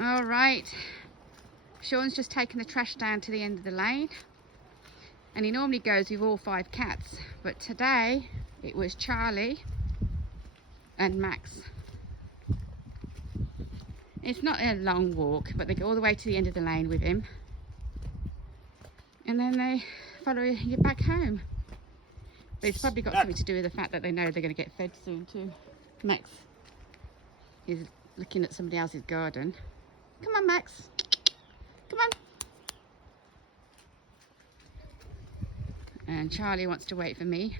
All right, Shawn's just taken the trash down to the end of the lane, and he normally goes with all 5 cats, but today it was Charlie and Max. It's not a long walk, but they go all the way to the end of the lane with him, and then they follow you back home. But it's probably got something to do with the fact that they know they're going to get fed soon too. Max is looking at somebody else's garden. Come on, Max. Come on. And Charlie wants to wait for me.